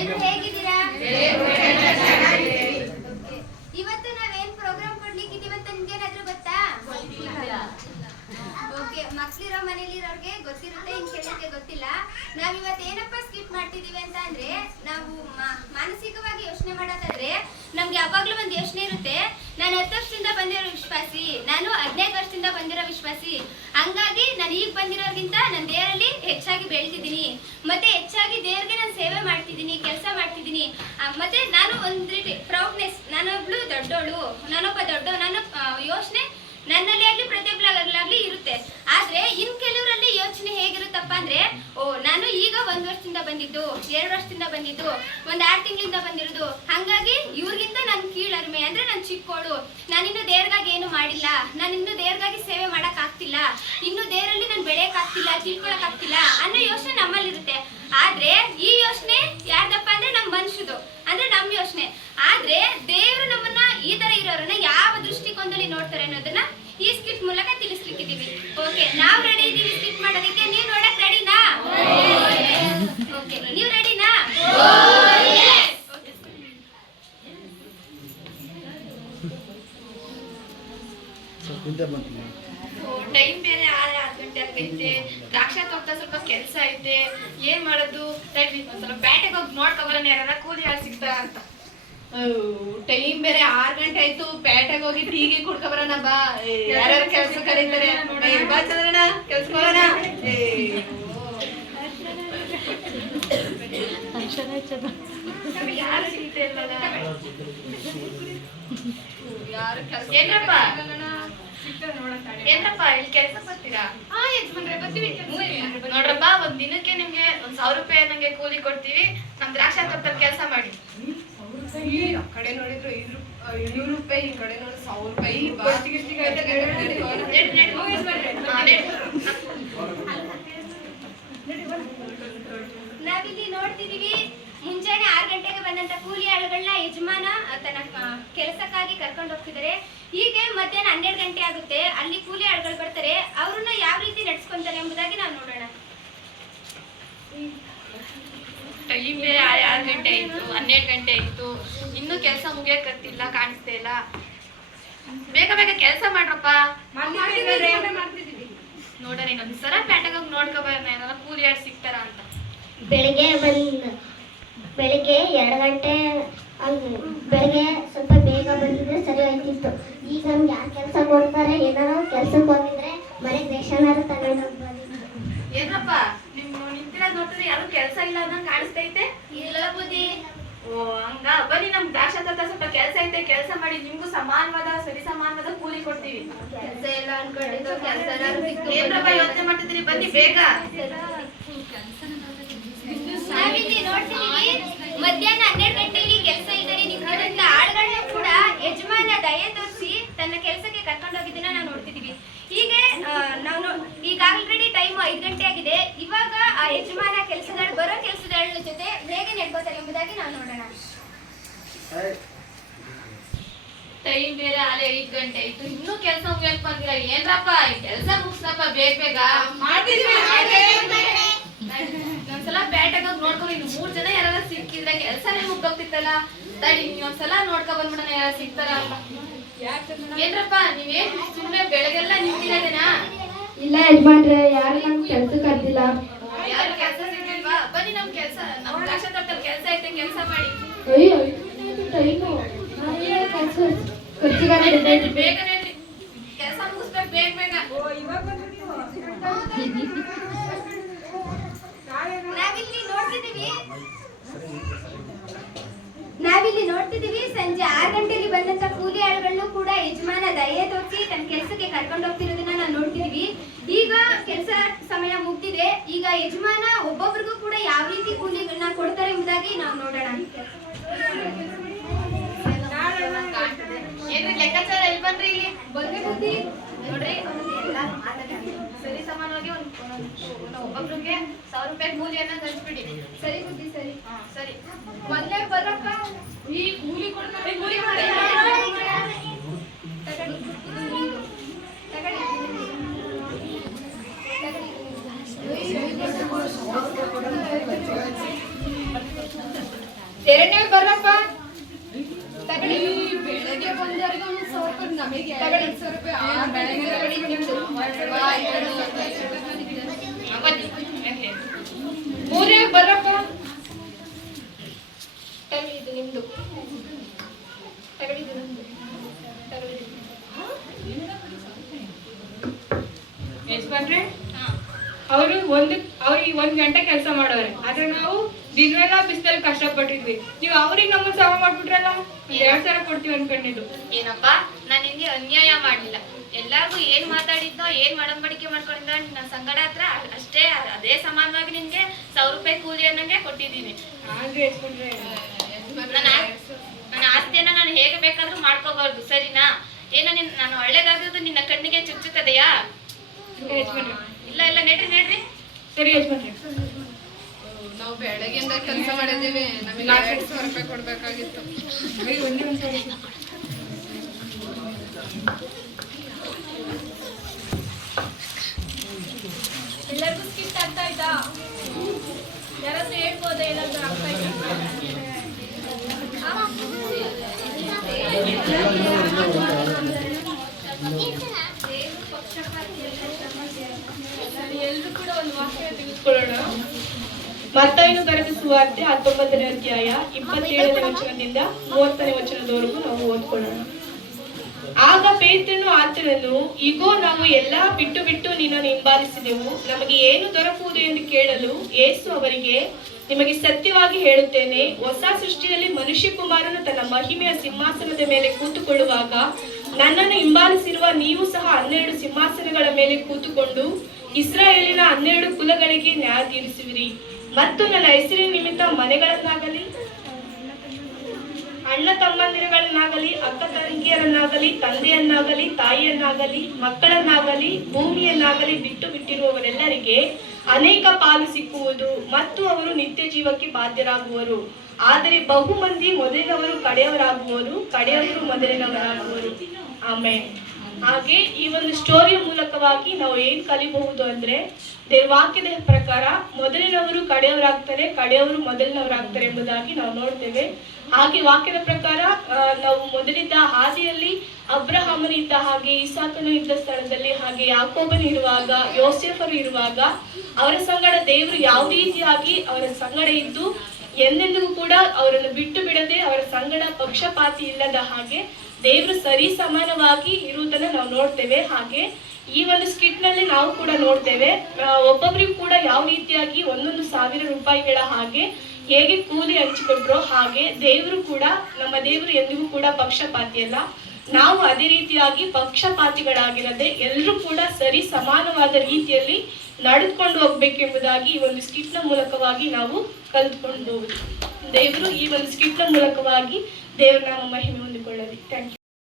ಎಲ್ರು ಹೇಗಿದ್ದೀರಾ ಮಕ್ಳಿರೋ ಮನೇಲಿರೋರ್ಗೆ ಗೊತ್ತಿರುತ್ತೆ, ಇನ್ ಕೆಲಕ್ಕೆ ಗೊತ್ತಿಲ್ಲ. ನಾವ್ ಇವತ್ತು ಏನಪ್ಪ ಸ್ಕಿಟ್ ಮಾಡ್ತಿದೀವಿ ಅಂತ ಅಂದ್ರೆ, ನಾವು ಮಾನಸಿಕವಾಗಿ ಯೋಚನೆ ಮಾಡೋದಾದ್ರೆ, ನಮ್ಗೆ ಯಾವಾಗ್ಲೂ ಒಂದು ಯೋಚನೆ ಇರುತ್ತೆ, ನಾನು ಹತ್ತು ವರ್ಷದಿಂದ ಬಂದಿರೋ ವಿಶ್ವಾಸಿ, ನಾನು ಹದಿನೈದು ವರ್ಷದಿಂದ ಬಂದಿರೋ ವಿಶ್ವಾಸಿ. ಹಂಗಾಗಿ ನಾನು ಈಗ ಬಂದಿರೋರ್ಗಿಂತ ನನ್ನ ದೇವರಲ್ಲಿ ಹೆಚ್ಚಾಗಿ ಬೆಳೆದಿದ್ದೀನಿ. ಮತ್ತೆ ಹೆಚ್ಚಾಗಿ ದೇವ್ರಿಗೆ ನಾನು ಸೇವೆ ಮಾಡ್ತಿದ್ದೀನಿ, ಕೆಲಸ ಮಾಡ್ತಿದ್ದೀನಿ. ಮತ್ತೆ ನಾನು ಒಂದು ರೀತಿ ಪ್ರೌಡ್ನೆಸ್ ನಾನೊಬ್ಳು ದೊಡ್ಡೋಳು, ನಾನೊಬ್ಬ ದೊಡ್ಡ, ನಾನು ಯೋಚನೆ ನನ್ನಲ್ಲಿ ಆಗ್ಲಿ ಪ್ರತಿಯೊಬ್ಬರಾಗ್ಲಿ ಇರುತ್ತೆ. ಆದ್ರೆ ಇನ್ ಕೆಲವರಲ್ಲಿ ಯೋಚನೆ ಹೇಗಿರುತ್ತಪ್ಪ ಅಂದ್ರೆ, ಓ, ನಾನು ಈಗ ಒಂದ್ ವರ್ಷದಿಂದ ಬಂದಿದ್ದು, ಎರಡು ವರ್ಷದಿಂದ ಬಂದಿದ್ದು, ಒಂದ್ ಆರು ತಿಂಗಳಿಂದ ಬಂದಿರೋದು. ಹಂಗಾಗಿ ಇವ್ರಿಗಿಂತ ನನ್ ಕೀಳರ್ಮೆ ಅಂದ್ರೆ ನನ್ ಚಿಕ್ಕೋಳು. ನಾನಿನ್ನು ದೇವ್ರಿಗಾಗಿ ಏನು ಮಾಡಿಲ್ಲ. ನಾನಿನ್ನು ದೇವ್ರಿಗಾಗಿ ಸೇವೆ ಮಾಡಕ್ ಆಗ್ತಿಲ್ಲ ಇನ್ನು ದೇವರಲ್ಲಿ ನಾನು ಬೆಳೆಯಕ್ ಆಗ್ತಿಲ್ಲ ತಿಳ್ಕೊಳಕ್ ಆಗ್ತಿಲ್ಲ ಅನ್ನೋ ಯೋಚನೆ ನಮ್ಮಲ್ಲಿರುತ್ತೆ. ಆದ್ರೆ ಈ ಯೋಚನೆ ಯಾರ್ದಪ್ಪ ಅಂದ್ರೆ ನಮ್ ಮನುಷ್ಯದು ಅಂದ್ರೆ ನಮ್ ಯೋಚನೆ ಆದ್ರೆ ದೇವರು ನಮ್ಮನ್ನ ಈ ತರ ಇರೋರನ್ನ ಯಾವ ದೃಷ್ಟಿಕೋನದಲ್ಲಿ ನೋಡ್ತಾರೆ ಅನ್ನೋದನ್ನ ಈ ಸ್ಕಿಟ್ ಮೂಲಕ ತಿಳಿಸ್ಲಿಕ್ಕಿದೀವಿ ಓಕೆ ನಾವ್ ರೆಡಿ ಇದ್ದೀವಿ ಸ್ಕಿಟ್ ಮಾಡೋದಕ್ಕೆ. ನೀವು ನೋಡಕ್ ರೆಡಿನಾ ಓಕೆ ನೀವು ರೆಡಿನಾ ಟೈಮ್ ಬೇರೆ ಆರೆ ಹತ್ತು ಗಂಟೆ ಆಗೈತೆ ದ್ರಾಕ್ಷಾ ತೋಟ ಸ್ವಲ್ಪ ಕೆಲಸ ಐತೆ. ಏನ್ ಮಾಡೋದು? ಸ್ವಲ್ಪ ಪ್ಯಾಟೆಗೆ ಹೋಗಿ ನೋಡ್ಕೊಬರೋಣ ಯಾರ ಕೂಲಿ ಯಾರು ಸಿಗ್ತಾರ ಅಂತ ಟೈಮ್ ಬೇರೆ ಆರ್ ಗಂಟೆ ಆಯ್ತು ಪೇಟೆಗೆ ಹೋಗಿ ಟೀಗೆ ಕುಡ್ಕೊಬರೋಣ ಬಾ. ಯಾರ್ಯಾರು ಕೆಲ್ಸ ಕರೀತಾರೆ? ಏ, ಬಾ ಯಾರು ಕೆಲ್ಸ ಏನ್ರಪ್ಪ? ಏನ್ರಪ್ಪ ಇಲ್ಲಿ ಕೆಲಸ ಬರ್ತೀರಾ ಹಾ ಯಜಮಾನ್ರೆ ಬರ್ತೀವಿ ನೋಡ್ರಪ್ಪ ಒಂದ್ ದಿನಕ್ಕೆ ನಿಮ್ಗೆ ಒಂದ್ ಸಾವಿರ ರೂಪಾಯಿ ನಂಗೆ ಕೂಲಿ ಕೊಡ್ತೀವಿ. ನಮ್ ದ್ರಾಕ್ಷ ತೋಟದಲ್ಲಿ ಕೆಲಸ ಮಾಡಿ. ಕಡೆ ನೋಡಿದ್ರು ಇನ್ನೂರು ರೂಪಾಯಿ ಈ ಕಡೆ ನೋಡಿದ್ರೆ ಸಾವಿರ ರೂಪಾಯಿ. ನಾವಿಲ್ಲಿ ನೋಡ್ತಿದೀವಿ ಮುಂಜಾನೆ ಆರು ಗಂಟೆಗೆ ಬಂದಂತ ಕೂಲಿ ಆಳುಗಳನ್ನ ಯಜಮಾನ ತನ್ನ ಕೆಲಸಕ್ಕಾಗಿ ಕರ್ಕೊಂಡು ಹೋಗ್ತಿದ್ದಾರೆ ಹೀಗೆ ಮಧ್ಯಾಹ್ನ ಹನ್ನೆರಡು ಗಂಟೆ ಆಗುತ್ತೆ. ಅಲ್ಲಿ ಕೂಲಿ ಆಳುಗಳು ಬರ್ತಾರೆ. ಅವ್ರನ್ನ ಯಾವ ರೀತಿ ನಡ್ಸ್ಕೊಂತಾರೆ ಎಂಬುದಾಗಿ ನಾವು ನೋಡೋಣ. ಟೈಮ್ ಆರು ಗಂಟೆ ಆಯ್ತು ಹನ್ನೆರಡು ಗಂಟೆ ಆಯ್ತು ಇನ್ನೂ ಕೆಲಸ ಮುಗಿಯೋಕತ್ತಿಲ್ಲ ಕಾಣಿಸ್ತಾ ಇಲ್ಲ. ಬೇಗ ಬೇಗ ಕೆಲಸ ಮಾಡ್ರಪ್ಪ. ನೋಡೋಣ ಇನ್ನೊಂದ್ಸಲ ಸಲ ನೋಡ್ಕೊಬರೋಣ, ಏನಾರ ಕೂಲಿ ಯಾರು ಸಿಗ್ತಾರ ಅಂತ. ಬೆಳಿಗ್ಗೆ ಬಂದ್, ಬೆಳಿಗ್ಗೆ ಎರಡು ಗಂಟೆ ಬೆಳಿಗ್ಗೆ ಸ್ವಲ್ಪ ಬೇಗ ಬಂದಿದ್ರೆ ಸರಿ ಆಯ್ತಿತ್ತು ಈಗ ನಮ್ಗೆ ಯಾರು ಕೆಲಸ ಕೊಡ್ತಾರೆ ಏನಾರ ಕೆಲ್ಸಕ್ಕೆ ಹೋಗಿದ್ರೆ ಮನೆಗೆ ರೇಷನಾರ ತಗೊಂಡು ಹೋಗ್ಬೋದಿತ್ತು ಏನಪ್ಪ ನಿಮ್ ನಿಂತಿರೋದ್ ನೋಡಿದ್ರೆ ಯಾರು ಇಲ್ಲ ಅನ್ನಂಗ್ ಕಾಣಿಸ್ತೈತೆ? ಇಲ್ಲ ಬುದ್ಧಿ. ಓ ಹಂಗ. ಬನ್ನಿ ನಮ್ ದಾಕ್ಷ ಸ್ವಲ್ಪ ಕೆಲಸ ಐತೆ. ಕೆಲಸ ಮಾಡಿ ನಿಮ್ಗೂ ಸಮಾನವಾದ ಸರಿ ಸಮಾನವಾದ ಕೂಲಿ ಕೊಡ್ತೀವಿ. ಕೆಲಸ ಎಲ್ಲ ಅನ್ಕೊಂಡಿದ್ದು ಕೆಲಸ ಏನ್ರಪ್ಪ ಯೋಚನೆ ಮಾಡಿದ್ರಿ ಬನ್ನಿ ಬೇಗ. ಮಧ್ಯಾಹ್ನ ಹನ್ನೆರಡು ಗಂಟೆಗೆ ಕೆಲಸ ಇದ್ದಾರೆ ನಿಂತಿರೋದ್ರಿಂದ ಆಳುಗಳನ್ನ ಕೂಡ ಯಜಮಾನ ದಯೆ ತೋರಿಸಿ ತನ್ನ ಕೆಲಸಕ್ಕೆ ಕರ್ಕೊಂಡು ಹೋಗಿದ್ದನ್ನ ನಾವು ನೋಡ್ತಿದೀವಿ. ಹೀಗೆ ನಾವು ಈಗ ಆಲ್ರೆಡಿ ಟೈಮ್ ಐದು ಗಂಟೆ ಆಗಿದೆ. ಇವಾಗ ಆ ಯಜಮಾನ ಹೇಗೆ ನಡ್ಕೋತಾರೆ ಎಂಬುದಾಗಿ ನಾವು ನೋಡೋಣ. ಟೈಮ್ ಬೇರೆ ಆಲೆ ಐದ್ ಗಂಟೆ ಆಯ್ತು. ಇನ್ನೂ ಕೆಲಸ ಮುಗಿಯಕ್ ಬಂದಿಲ್ಲ. ಏನ್ರಪ್ಪ ಕೆಲಸ ಮುಗಿಸ್ರಪ್ಪ ಬೇಗ ಬೇಗ. ಮಾಡ್ತಿದೀವಿ, ಒಂದ್ಸಲ ಬ್ಯಾಟ್ ಹೋಗಿ ನೋಡ್ಕೊಂಡು ಇನ್ನು ಮೂರ್ ಜನ ಯಾರ ಸಿಕ್ಕಿದ್ರೆ ಕೆಲಸನೇ ಮುಗ್ದೋಗ್ತಿತ್ತಲ್ಲ ತಡಿ ಇನ್ನೊಂದ್ಸಲ ನೋಡ್ಕೊ ಬಂದ್ಬಿಡೋಣ ಯಾರ ಸಿಗ್ತಾರ ಅಂತ. ಏನ್ರಪ್ಪ ನೀವೇನ್ ಸುಮ್ನೆ ಬೆಳಗೆಲ್ಲ ನಿಂತಿರೋದೇನಾ? ಇಲ್ಲ ಯಜಮಾನ್ರೆ ಯಾರು ನಮ್ ಕೆಲ್ಸಕ್ಕೆ ಕರ್ದಿಲ್ಲ ಯಾರು ಕೆಲಸ ಸಿಗ್ಲಿಲ್ವಾ ಬನ್ನಿ ನಮ್ ಕೆಲಸ ನಮ್ ಲಕ್ಷ ಕೆಲಸ ಮಾಡಿ? ಅಯ್ಯೋ ಟೈಮು ಕೆಲ್ಸ ಕೆಲಸ ಮುಗಿಸ್ಬೇಕು ಬೇಗ ಬೇಗ. ನಾವಿಲ್ಲಿ ನೋಡ್ತಿದೀವಿ ನಾವಿಲ್ಲಿ ನೋಡ್ತಿದೀವಿ ಸಂಜೆ ಆರು ಗಂಟೆಗೆ ಬಂದಂತ ಕೂಲಿ ಆಳುಗಳನ್ನು ಕೂಡ ಯಜಮಾನ ದಯೆ ತೋರಿಸಿ ತನ್ನ ಕೆಲಸಕ್ಕೆ ಕರ್ಕೊಂಡು ಹೋಗ್ತಿರೋದನ್ನ ನಾವು ನೋಡ್ತಿದೀವಿ ಈಗ ಕೆಲಸ ಸಮಯ ಮುಗ್ದಿದೆ. ಈಗ ಯಜಮಾನ ಒಬ್ಬೊಬ್ರಿಗೂ ಕೂಡ ಯಾವ ರೀತಿ ಕೂಲಿಗಳನ್ನ ಕೊಡ್ತಾರೆ ಎಂಬುದಾಗಿ ನಾವು ನೋಡೋಣ. ಏನ್ರಿ ಲೆಕ್ಕಾಚಾರ ಎಲ್ಲಿ ಬಂದ್ರಿ ಇಲ್ಲಿ? ಬಂದ್ರೆ ಬುದ್ಧಿ ನೋಡ್ರಿ ಸರಿ ಸಮಾನವಾಗಿ ಒಂದು ಒಂದ್ ಒಬ್ಬೊಬ್ರಿಗೆ ಸಾವಿರ ರೂಪಾಯಿ ಕೂಲಿಯನ್ನ ಕಳಿಸ್ಬಿಡಿ. ಸರಿ ಬುದ್ಧಿ ಸರಿ. ಹಾ ಸರಿ. ಮೊದ್ಲೇ ಬರಪ್ಪ. ಈ ಕೂಲಿ ಕೊಡ್ತಾರೆ ಕೂಲಿ ಮಾಡಿ ಎರಡನೇ ಬರ್ರಪ್ಪ. ತಗೊಳ್ಳಿ. ಬೆಳಗ್ಗೆ ಬಂದವರಿಗೆ ಒಂದು ಸಾವಿರ ರೂಪಾಯಿ ನಮಗೆ ಸಾವಿರ ರೂಪಾಯಿ. ಗಂಟೆ ಕೆಲಸ ಮಾಡೋರೆ. ಆದ್ರೆ ನಾವು ದಿನವೆಲ್ಲ ಬಿಸಿಲಲ್ಲಿ ಕಷ್ಟಪಟ್ಟಿದ್ವಿ. ನೀವು ಅವ್ರಿಗೆ ನಮ್ಮನ್ನ ಸಮ ಮಾಡ್ಬಿಟ್ರಲ್ಲ? ಎರಡ್ ಸಾವಿರ ಕೊಡ್ತೀವಿ ಅನ್ಕೊಂಡಿದ್ದು. ಏನಪ್ಪ? ನಾನು ನಿನ್ಗೆ ಅನ್ಯಾಯ ಮಾಡಿಲ್ಲ. ಎಲ್ಲಾರ್ಗು ಏನ್ ಮಾತಾಡಿದ್ದೋ ಏನ್ ಮಾಡಂಬಡಿಕೆ ಮಾಡ್ಕೊಂಡಿದ್ದ ನನ್ನ ಸಂಗಡ ಹತ್ರ ಅಷ್ಟೇ ಅದೇ ಸಮಾನವಾಗಿ ನಿನ್ಗೆ ಸಾವಿರ ರೂಪಾಯಿ ಕೂಲಿ ಅನ್ನಂಗೆ ಕೊಟ್ಟಿದ್ದೀನಿ. ನನ್ನ ಆಸ್- ನನ್ನ ಆಸ್ತಿಯನ್ನ ನಾನು ಹೇಗೆ ಬೇಕಾದ್ರೂ ಮಾಡ್ಕೋಬಾರ್ದು ಸರಿನಾ? ಏನೋ ನಿನ್ ನಾನು ಒಳ್ಳೇದಾದ್ರದ್ದು ನಿನ್ನ ಕಣ್ಣಿಗೆ ಚುಚ್ಚುತ್ತದೆಯಾ? ಇಲ್ಲ ಇಲ್ಲ ನೆಡ್ರಿ ನಡ್ರಿ. ಸರಿ ಯಜಮಾನ್ರಿ. ನಾವು ಬೆಳಗ್ಗೆಯಿಂದ ಕೆಲಸ ಮಾಡಿದ್ದೀವಿ. ನಮಗೆ ಎರಡು ಸಾವಿರ ರೂಪಾಯಿ ಕೊಡಬೇಕಾಗಿತ್ತು. ಎಲ್ಲರಿಗೂ ಸ್ಕಿಟ್ ಆಗ್ತಾ ಆಯ್ತಾ ಯಾರಾದ್ರೂ ಹೇಳ್ಬೋದಾ ಏನಾದ್ರೂ ಅರ್ಥ ಆಯ್ತಾ ಎಲ್ರು ಕೂಡ ಒಂದು ವಾಕ್ಯ ತೆಗೆದುಕೊಳ್ಳೋಣ ಮತ್ತಾಯನು ಬರೆದ ಸುವಾರ್ತೆ ಹತ್ತೊಂಬತ್ತನೇ ಅಧ್ಯಾಯ ಇಪ್ಪತ್ತೇಳನೇ ವಚನದಿಂದ ಮೂವತ್ತನೇ ವಚನದವರೆಗೂ ನಾವು ಓದ್ಕೊಳ್ಳೋಣ. ಆಗ ಪೇತ್ರನು ಆತನನ್ನು ಈಗೋ ನಾವು ಎಲ್ಲಾ ಬಿಟ್ಟು ಬಿಟ್ಟು ನಿನ್ನನ್ನು ಹಿಂಬಾಲಿಸಿದೆವು. ನಮಗೆ ಏನು ದೊರಕುವುದು ಎಂದು ಕೇಳಲು ಏಸು ಅವರಿಗೆ, ನಿಮಗೆ ಸತ್ಯವಾಗಿ ಹೇಳುತ್ತೇನೆ, ಹೊಸ ಸೃಷ್ಟಿಯಲ್ಲಿ ಮನುಷ್ಯ ಕುಮಾರನು ತನ್ನ ಮಹಿಮೆಯ ಸಿಂಹಾಸನದ ಮೇಲೆ ಕೂತುಕೊಳ್ಳುವಾಗ ನನ್ನನ್ನು ಹಿಂಬಾಲಿಸಿರುವ ನೀವು ಸಹ ಹನ್ನೆರಡು ಸಿಂಹಾಸನಗಳ ಮೇಲೆ ಕೂತುಕೊಂಡು ಇಸ್ರಾಯೇಲಿನ ಹನ್ನೆರಡು ಕುಲಗಳಿಗೆ ನ್ಯಾಯ ತೀರಿಸುವಿರಿ ಮತ್ತು ನನ್ನ ಹೆಸರಿನ ನಿಮಿತ್ತ ಮನೆಗಳನ್ನಾಗಲಿ, ಅಣ್ಣ ತಮ್ಮಂದಿರಗಳನ್ನಾಗಲಿ, ಅಕ್ಕ ತಂಗಿಯರನ್ನಾಗಲಿ, ತಂದೆಯನ್ನಾಗಲಿ, ತಾಯಿಯನ್ನಾಗಲಿ, ಮಕ್ಕಳನ್ನಾಗಲಿ, ಭೂಮಿಯನ್ನಾಗಲಿ ಬಿಟ್ಟು ಬಿಟ್ಟಿರುವವರೆಲ್ಲರಿಗೆ ಅನೇಕ ಪಾಲು ಸಿಕ್ಕುವುದು ಮತ್ತು ಅವರು ನಿತ್ಯ ಜೀವಕ್ಕೆ ಬಾಧ್ಯರಾಗುವರು. ಆದರೆ ಬಹುಮಂದಿ ಮೊದಲಿನವರು ಕಡೆಯವರಾಗುವರು, ಕಡೆಯವರು ಮೊದಲಿನವರಾಗುವರು. ಆಮೇಲೆ ಹಾಗೆ ಈ ಒಂದು ಸ್ಟೋರಿಯ ಮೂಲಕವಾಗಿ ನಾವು ಏನ್ ಕಲಿಬಹುದು ಅಂದ್ರೆ ವಾಕ್ಯದ ಪ್ರಕಾರ ಮೊದಲಿನವರು ಕಡೆಯವರಾಗ್ತಾರೆ, ಕಡೆಯವರು ಮೊದಲಿನವರಾಗ್ತಾರೆ ಎಂಬುದಾಗಿ ನಾವು ನೋಡ್ತೇವೆ. ಹಾಗೆ ವಾಕ್ಯದ ಪ್ರಕಾರ ನಾವು ಮೊದಲಿದ್ದ ಹಾದಿಯಲ್ಲಿ ಅಬ್ರಹಾಮನು ಇದ್ದ ಹಾಗೆ ಇಸಾಕನು ಇದ್ದ ಸ್ಥಳದಲ್ಲಿ, ಹಾಗೆ ಯಾಕೋಬನು ಇರುವಾಗ, ಯೋಸೆಫರು ಇರುವಾಗ ಅವರ ಸಂಗಡ ದೇವರು ಯಾವ ರೀತಿಯಾಗಿ ಅವರ ಸಂಗಡ ಇದ್ದು ಎಂದೆಂದಿಗೂ ಕೂಡ ಅವರನ್ನು ಬಿಟ್ಟು ಬಿಡದೆ ಅವರ ಸಂಗಡ ಪಕ್ಷಪಾತಿ ಇಲ್ಲದ ಹಾಗೆ ದೇವರು ಸರಿ ಸಮಾನವಾಗಿ ಇರುವುದನ್ನು ನಾವು ನೋಡ್ತೇವೆ. ಹಾಗೆ ಈ ಒಂದು ಸ್ಕಿಟ್ನಲ್ಲಿ ನಾವು ಕೂಡ ನೋಡ್ತೇವೆ. ಒಬ್ಬೊಬ್ಬರಿಗೂ ಕೂಡ ಯಾವ ರೀತಿಯಾಗಿ ಒಂದೊಂದು ಸಾವಿರ ರೂಪಾಯಿಗಳ ಹಾಗೆ ಹೇಗೆ ಕೂಲಿ ಹಂಚಿಕೊಂಡ್ರೋ ಹಾಗೆ ದೇವರು ಕೂಡ ನಮ್ಮ ದೇವರು ಎಂದಿಗೂ ಕೂಡ ಪಕ್ಷಪಾತಿ ಅಲ್ಲ. ನಾವು ಅದೇ ರೀತಿಯಾಗಿ ಪಕ್ಷಪಾತಿಗಳಾಗಿರದೆ ಎಲ್ಲರೂ ಕೂಡ ಸರಿ ಸಮಾನವಾದ ರೀತಿಯಲ್ಲಿ ನಡೆದುಕೊಂಡು ಹೋಗ್ಬೇಕೆಂಬುದಾಗಿ ಈ ಒಂದು ಸ್ಕಿಟ್ನ ಮೂಲಕವಾಗಿ ನಾವು ಕಲಿತ್ಕೊಂಡು ದೇವರು ಈ ಒಂದು ಸ್ಕಿಟ್ನ ಮೂಲಕವಾಗಿ ದೇವರ ನಾಮ ಮಹಿಮೆ ಹೊಂದಿಕೊಳ್ಳಲಿ. Thank you